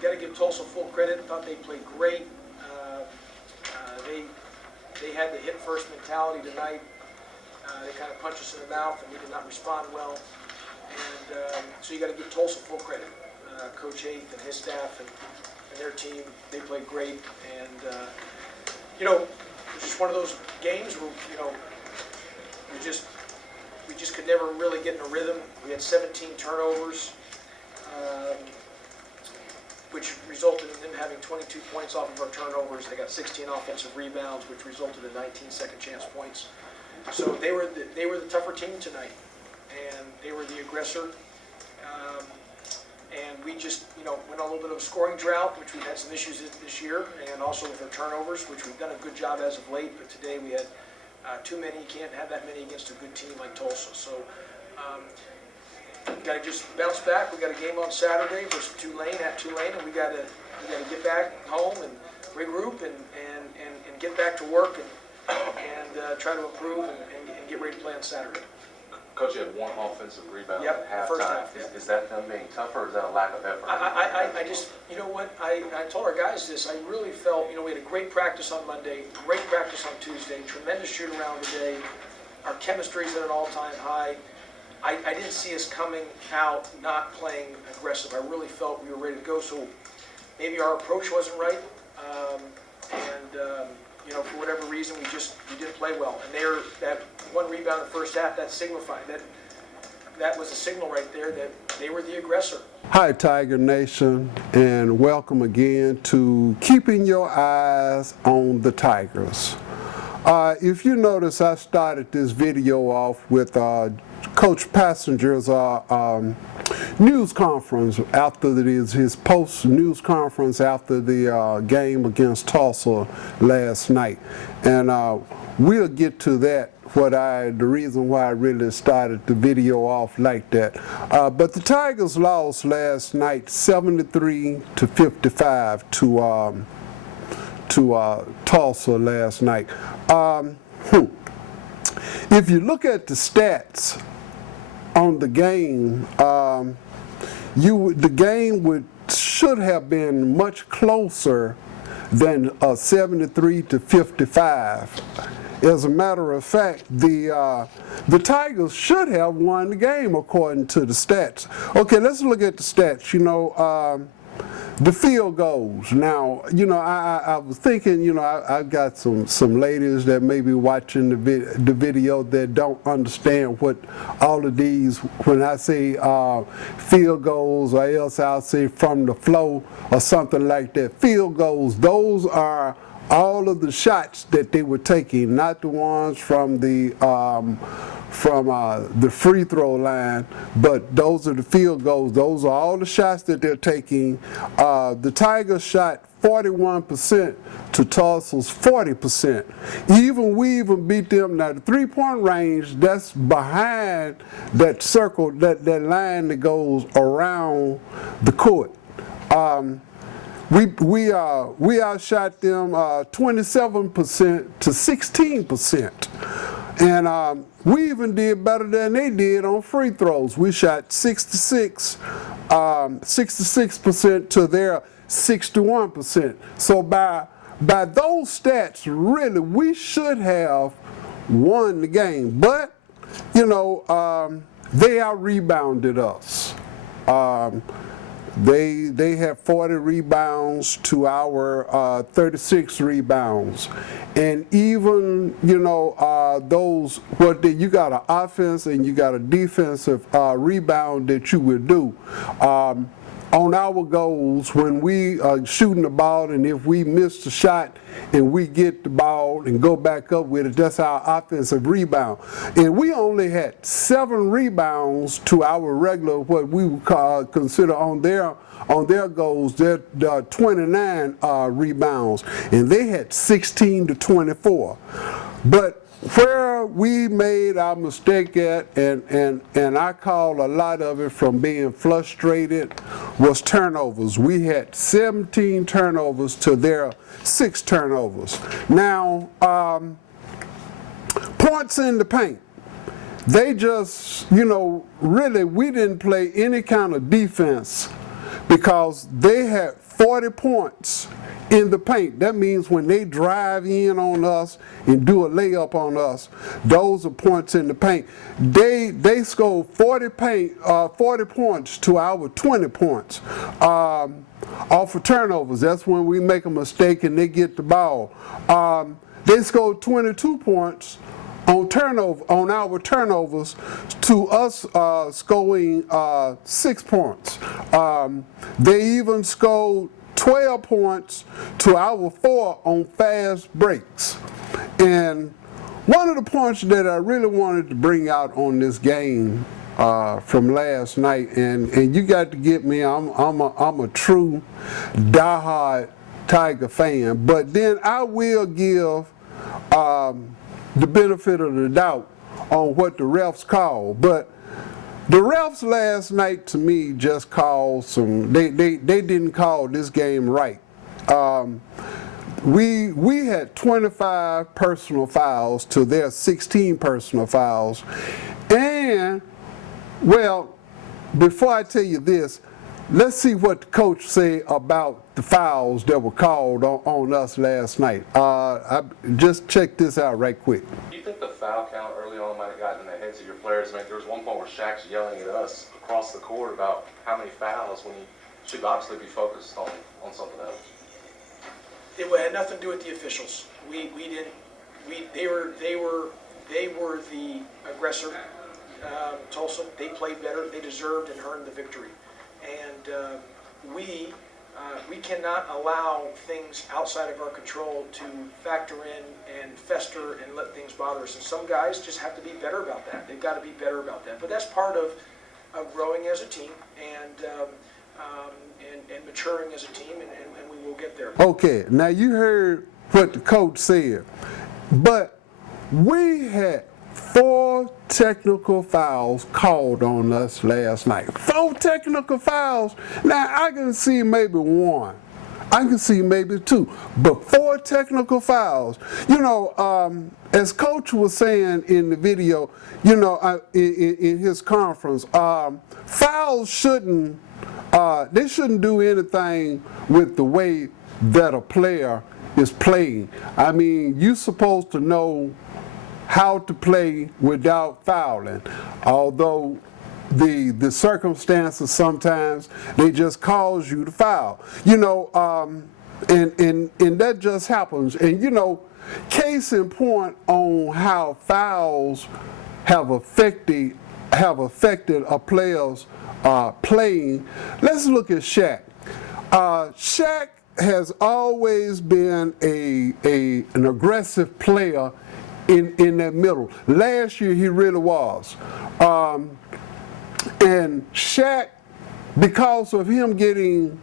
got to give Tulsa full credit. Thought they played great. They had the hit first mentality tonight. They kind of punched us in the mouth, and we did not respond well. And so you got to give Tulsa full credit. Coach Haith and his staff and their team, they played great. And you know, it's just one of those games where we just could never really get in a rhythm. We had 17 turnovers, which resulted in them having 22 points off of our turnovers. They got 16 offensive rebounds, which resulted in 19 second chance points. So they were the tougher team tonight, and they were the aggressor. And we just, went on a little bit of a scoring drought, which we've had some issues this year, and also with our turnovers, which we've done a good job as of late. But today we had too many. You can't have that many against a good team like Tulsa. So we got to just bounce back. We got a game on Saturday versus Tulane at Tulane, and we got to get back home and regroup and get back to work and try to improve and get ready to play on Saturday. Coach, you had one offensive rebound at halftime. First half, yeah. Is that them being tougher, or is that a lack of effort? I just, you know what, I told our guys this. I really felt, we had a great practice on Monday, great practice on Tuesday, tremendous shoot around today. Our chemistry's at an all-time high. I didn't see us coming out not playing aggressive. I really felt we were ready to go. So maybe our approach wasn't right, for whatever reason, we didn't play well. And that one rebound in the first half, that signified that was a signal right there that they were the aggressor. Hi, Tiger Nation, and welcome again to Keeping Your Eyes on the Tigers. If you notice, I started this video off with Coach Passenger's news conference after his post-news conference after the game against Tulsa last night. And we'll get to that, the reason why I really started the video off like that. But the Tigers lost last night 73-55 to Tulsa last night. If you look at the stats on the game, the game should have been much closer than 73-55. As a matter of fact, the Tigers should have won the game according to the stats. Okay, let's look at the stats. The field goals. Now, I was thinking, I've got some ladies that may be watching the video that don't understand what all of these, when I say field goals, or else I'll say from the flow or something like that. Field goals, those are all of the shots that they were taking, not the ones from the free throw line, but those are the field goals. Those are all the shots that they're taking. The Tigers shot 41% to Tulsa's 40%. We even beat them. Now the three-point range, that's behind that circle, that line that goes around the court. We outshot them 27% to 16%. And we even did better than they did on free throws. We shot 66% to their 61%. So by those stats, really, we should have won the game. But, they out-rebounded us. They had 40 rebounds to our 36 rebounds. And even, you got an offense and you got a defensive rebound that you would do. On our goals, when we are shooting the ball, and if we miss the shot and we get the ball and go back up with it, that's our offensive rebound. And we only had 7 rebounds to our regular, what we would consider on their goals, their 29 rebounds, and they had 16 to 24. But where we made our mistake at, and I call a lot of it from being frustrated, was turnovers. We had 17 turnovers to their 6 turnovers. Now, points in the paint. They just, really, we didn't play any kind of defense because they had 40 points in the paint. That means when they drive in on us and do a layup on us, those are points in the paint. They scored 40 points to our 20 points off of turnovers. That's when we make a mistake and they get the ball. They scored 22 points on our turnovers to us scoring 6 points. They even scored 12 points to our 4 on fast breaks. And one of the points that I really wanted to bring out on this game from last night, and you got to get me, I'm a true diehard Tiger fan, but then I will give the benefit of the doubt on what the refs called. But the refs last night, to me, just called they didn't call this game right. We had 25 personal fouls to their 16 personal fouls. And, well, before I tell you this, let's see what the coach said about the fouls that were called on us last night. I just check this out right quick. Do you think the foul count early on might have gotten in the heads of your players? I mean, there was one point where Shaq's yelling at us across the court about how many fouls when he should obviously be focused on something else. It had nothing to do with the officials. They were the aggressor. Tulsa, they played better. They deserved and earned the victory. And we cannot allow things outside of our control to factor in and fester and let things bother us. And some guys just have to be better about that. They've got to be better about that. But that's part of growing as a team and maturing as a team, and we will get there. Okay, now you heard what the coach said, but we had 4 technical fouls called on us last night. 4 technical fouls. Now I can see maybe 1. I can see maybe 2, but 4 technical fouls. You know, as Coach was saying in the video, you know, in his conference, fouls shouldn't do anything with the way that a player is playing. I mean, you're supposed to know how to play without fouling, although the circumstances sometimes they just cause you to foul, you know, and that just happens. And you know, case in point on how fouls have affected a player's playing. Let's look at Shaq. Shaq has always been an aggressive player in that middle. Last year he really was. And Shaq, because of him getting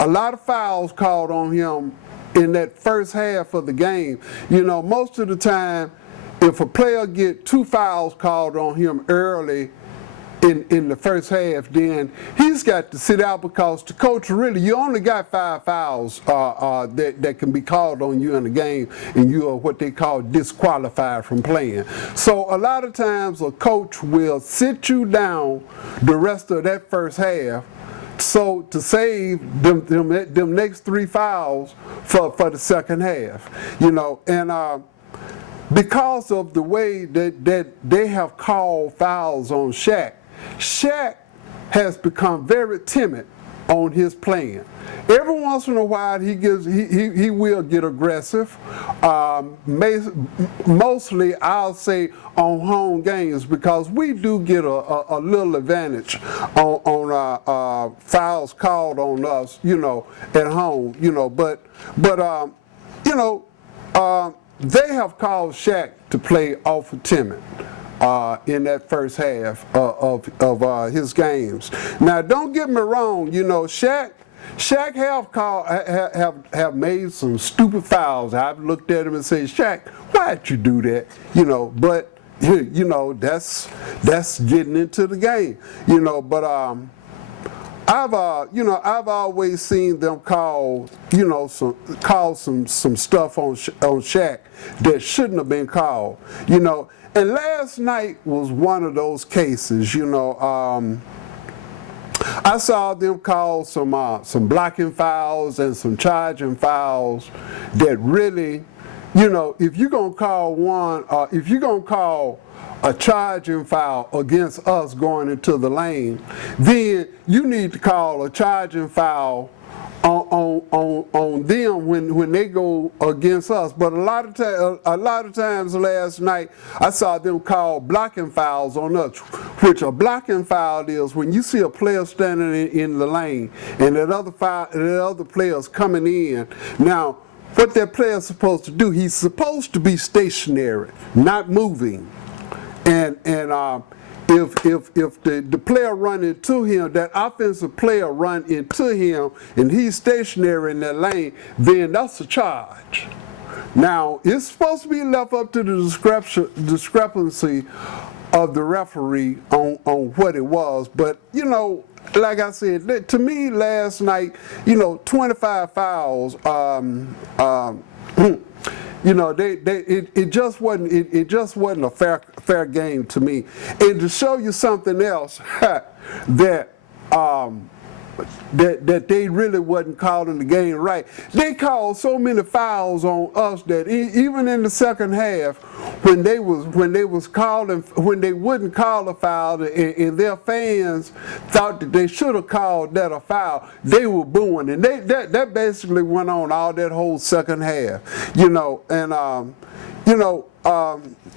a lot of fouls called on him in that first half of the game, you know, most of the time if a player get 2 fouls called on him early in the first half, then he's got to sit out, because the coach really, you only got 5 fouls that can be called on you in the game, and you are what they call disqualified from playing. So a lot of times a coach will sit you down the rest of that first half, so to save them next 3 fouls for the second half, you know. And because of the way that they have called fouls on Shaq, Shaq has become very timid on his playing. Every once in a while he will get aggressive. Mostly I'll say on home games, because we do get a little advantage on fouls called on us, you know, at home, you know. But you know, they have called Shaq to play awful timid in that first half of his games. Now, don't get me wrong, you know, Shaq have made some stupid fouls. I've looked at him and said, Shaq, why'd you do that? You know, but you know, that's getting into the game, you know. But I've always seen them call some stuff on Shaq that shouldn't have been called, you know. And last night was one of those cases, you know. I saw them call some blocking fouls and some charging fouls that really, you know, if you're gonna call if you're gonna call a charging foul against us going into the lane, then you need to call a charging foul on them when they go against us. But a lot of times last night I saw them call blocking fouls on us, which a blocking foul is when you see a player standing in the lane and that other player's coming in. Now, what that player's supposed to do, he's supposed to be stationary, not moving. And if the player run into him, that offensive player run into him, and he's stationary in that lane, then that's a charge. Now, it's supposed to be left up to the discrepancy of the referee on what it was, but, you know, like I said, to me last night, you know, 25 fouls, you know, it just wasn't a fair game to me. And to show you something else, that they really wasn't calling the game right. They called so many fouls on us that even in the second half, when they wouldn't call a foul, and their fans thought that they should have called that a foul, they were booing, and that basically went on all that whole second half, you know. And you know,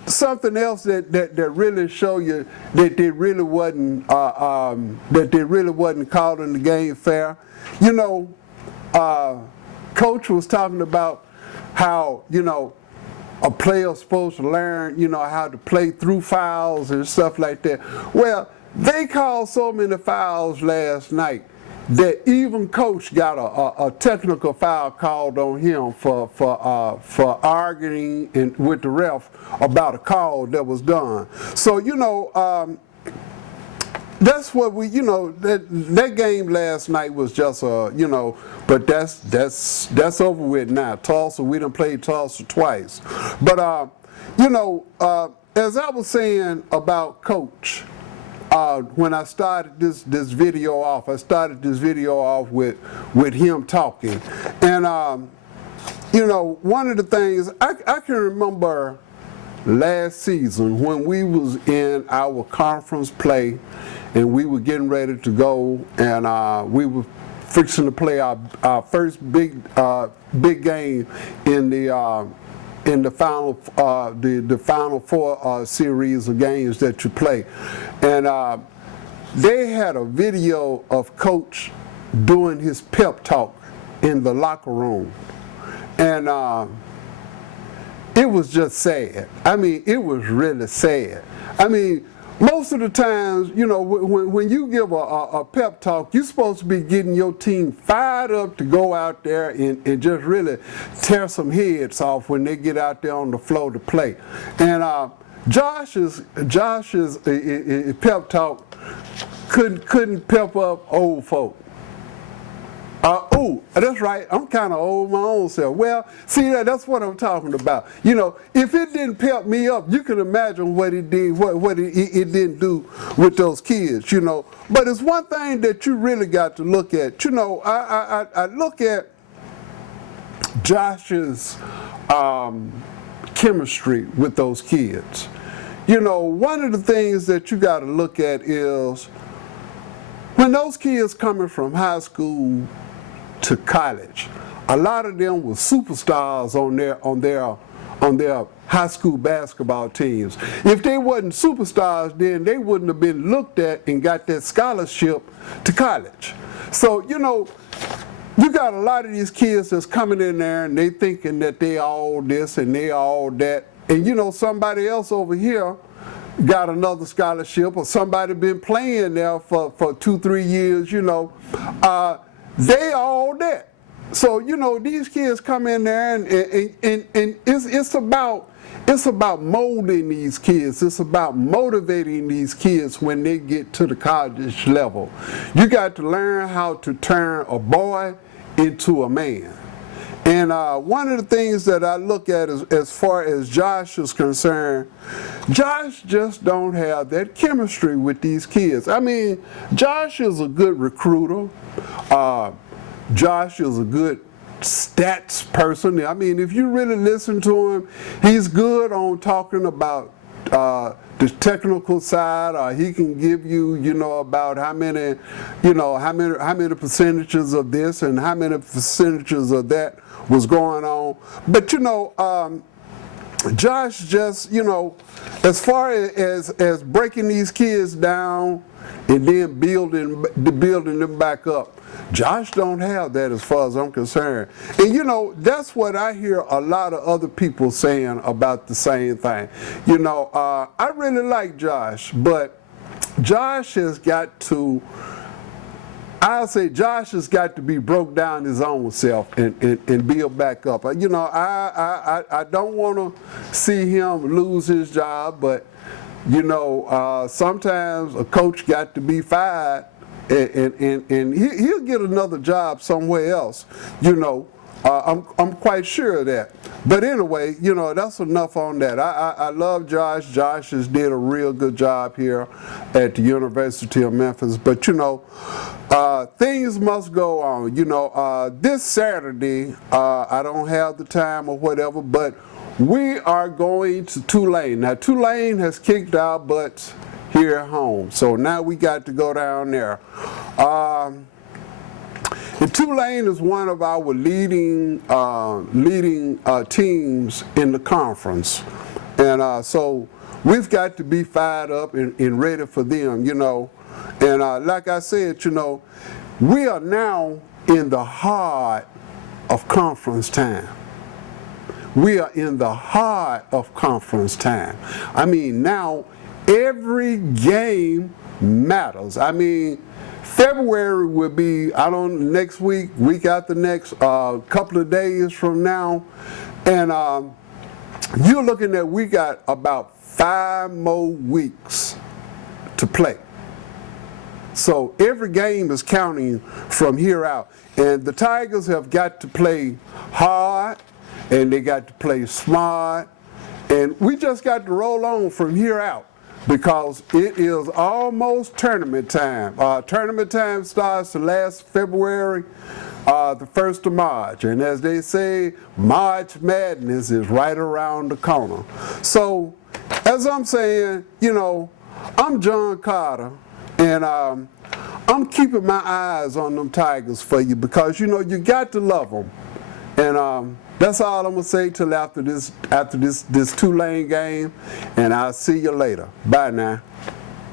something else that really show you that they really wasn't calling the game fair. You know, Coach was talking about how, you know, a player's supposed to learn, you know, how to play through fouls and stuff like that. Well, they called so many fouls last night that even Coach got a technical foul called on him for arguing with the ref about a call that was done. So, you know, that's what we, you know, that game last night was just you know, but that's over with now. Tulsa, we done played Tulsa twice. But you know, as I was saying about Coach, when I started this video off, with him talking, and you know, one of the things I can remember last season when we was in our conference play, and we were getting ready to go, and we were fixing to play our first big game in the final four series of games that you play, and they had a video of Coach doing his pep talk in the locker room, and it was just sad. I mean, it was really sad. I mean, most of the times, you know, when you give a pep talk, you're supposed to be getting your team fired up to go out there and just really tear some heads off when they get out there on the floor to play. And Josh's pep talk couldn't pep up old folk. Oh, that's right, I'm kind of old my own self. Well, see, that's what I'm talking about. You know, if it didn't pep me up, you can imagine what it did, what it didn't do with those kids, you know. But it's one thing that you really got to look at. You know, I look at Josh's chemistry with those kids. You know, one of the things that you got to look at is when those kids coming from high school to college, a lot of them were superstars on their high school basketball teams. If they wasn't superstars, then they wouldn't have been looked at and got that scholarship to college. So, you know, you got a lot of these kids that's coming in there and they thinking that they all this and they all that, and you know, somebody else over here got another scholarship, or somebody been playing there for 2-3 years, you know, they all that. So, you know, these kids come in there and it's about molding these kids. It's about motivating these kids when they get to the college level. You got to learn how to turn a boy into a man. And one of the things that I look at as far as Josh is concerned, Josh just don't have that chemistry with these kids. I mean, Josh is a good recruiter. Josh is a good stats person. I mean, if you really listen to him, he's good on talking about the technical side. He can give you, about how many percentages of this and how many percentages of that was going on. But Josh just, as far as breaking these kids down and then building them back up, Josh don't have that as far as I'm concerned. And that's what I hear a lot of other people saying about the same thing. I really like Josh, but Josh has got to, I'll say Josh has got to be broke down his own self and build back up. I don't want to see him lose his job, but sometimes a coach got to be fired, and he'll get another job somewhere else. I'm quite sure of that. But anyway, that's enough on that. I love Josh. Josh has did a real good job here at the University of Memphis. But things must go on. This Saturday, I don't have the time or whatever, but we are going to Tulane. Now, Tulane has kicked our butts here at home, so now we got to go down there. And Tulane is one of our leading teams in the conference, and so we've got to be fired up and ready for them, And like I said, we are now in the heart of conference time. We are in the heart of conference time. I mean, now every game matters. I mean, February will be, next week after next, couple of days from now. And you're looking at, we got about 5 more weeks to play. So every game is counting from here out. And the Tigers have got to play hard, and they got to play smart. And we just got to roll on from here out, because it is almost tournament time. Tournament time starts the last February, the 1st of March. And as they say, March Madness is right around the corner. So, as I'm saying, I'm John Carter, and I'm keeping my eyes on them Tigers for you, because, you got to love them. And that's all I'm going to say till after this Tulane game, and I'll see you later. Bye now.